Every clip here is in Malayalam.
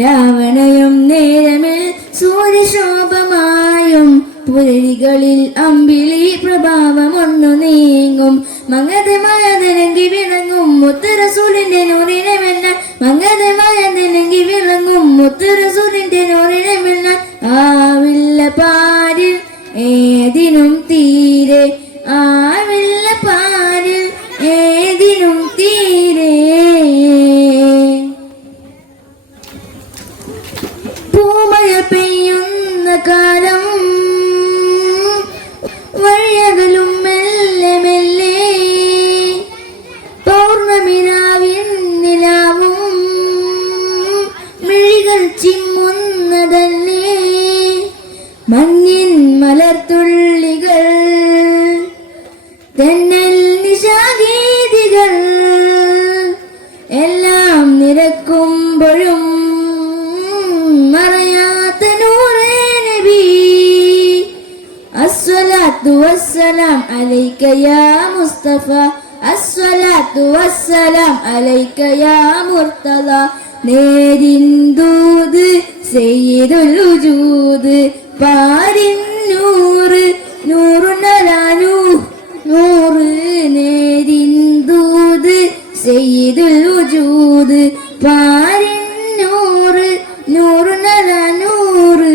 രാവണയും നേരമിൽ സൂര്യശോഭമായും പുലരികളിൽ അമ്പിളി പ്രഭാവമൊന്നു നീങ്ങും. മങ്ങതമായതെങ്കിൽ വിളങ്ങും മുത്തറസൂലിന്റെ നൂറിനെമെല്ല. മങ്ങതമായതെങ്കിൽ വിളങ്ങും മുത്തറസൂലിന്റെ നൂറിനെമെല്ല. ആവില്ല പാരിൽ ഏതിനും തീരെ, ആവില്ല പാരിൽ ഏതിനും തീരെ. പൂമഴ പെയ്യുന്ന കാലം വഴിയകലും മെല്ലെ മെല്ലെ. പൗർണമിരാവിൻ നിലാവും മിഴികൾ ചിമ്മുന്നതല്ലേ. മഞ്ഞിൻ മലർത്തുള്ളികൾ തെന്നൽ നിശാഗീതികൾ എല്ലാം നിരക്കുമ്പോഴും മറയാത്ത നൂറേ നബി. അസ്സലാത്തു വസ്സലാം അലൈക യാ മുസ്തഫ. അസ്സലാത്തു വസ്സലാം അലൈക യാ മുർത്തദ. നേരിൻ ദൂത് സയ്യിദുൽ വജൂദ്. പാരിൻ നൂറ് നൂറുനലാനു നൂറ്. നേരിൻ ദൂത് സയ്യിദുൽ വജൂദ്. പാരിൻ നൂറ് നൂറുനലാനൂറ്.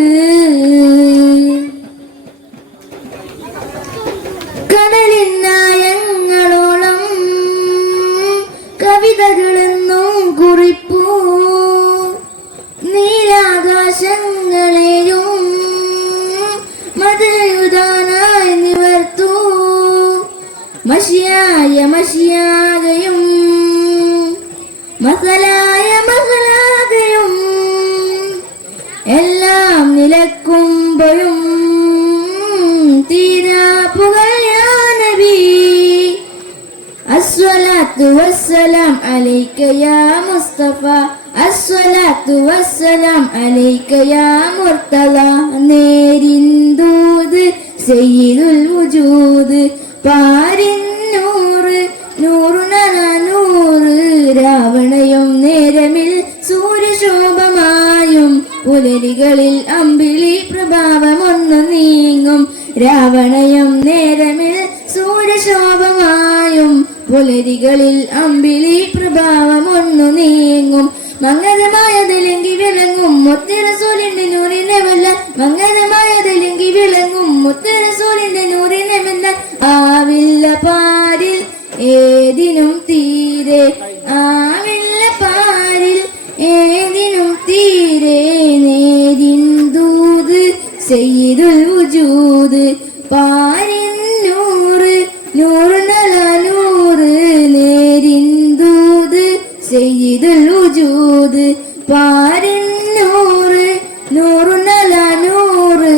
കടലിൻ നായങ്ങളോളം കവിതകളെന്നും കുറിപ്പൂ. നീലാകാശങ്ങളെയും മതയുധാനായി നിവർത്തൂ. മഷിയായ മഷിയാകയും മസലായ മസലാകയും എല്ലാം നിലക്കുമ്പോഴും തീരാപ്പുകൾ യാ നബി. അസ്സലാത്തു വസ്സലാം അലൈക യാ മുസ്തഫ. അസ്സലാത്തു വസ്സലാം അലൈക യാ മുർത്തദ. നേരിൻ ദൂത് സയ്യിദുൽ വജൂദ്. പാരിൻ നൂറ് നൂറുനലാനൂറ്. രാവണയും നേരമിൽ സൂര്യശോഭമായും പുലരികളിൽ അമ്പിളി പ്രഭാവമൊന്നു നീങ്ങും. രാവണയും നേരമിൽ സൂര്യശോഭമായും പുലരികളിൽ അമ്പിളി പ്രഭാവമൊന്നു നീങ്ങും. മങ്ങതമായതിലെങ്കിൽ വിളങ്ങും മുത്തറസൂലിന്റെ നൂറിനെ വല്ല. മങ്ങതമായതിലെങ്കിൽ വിളങ്ങും മുത്തറസൂലിന്റെ നൂറിനെ വല്ല. ആവില്ല പാരിൽ ഏതിനും തീരെ, ആവില്ല പാരിൽ ഏതിനും തീരെ. നേരിൻ ദൂത് സയ്യിദുൽ വജൂദ്. പാരിൻ നൂറ് നൂറുനലാനൂറ്. നേരിൻ ദൂത് സയ്യിദുൽ വജൂദ്. പാരിൻ നൂറ് നൂറുനലാനൂറ്.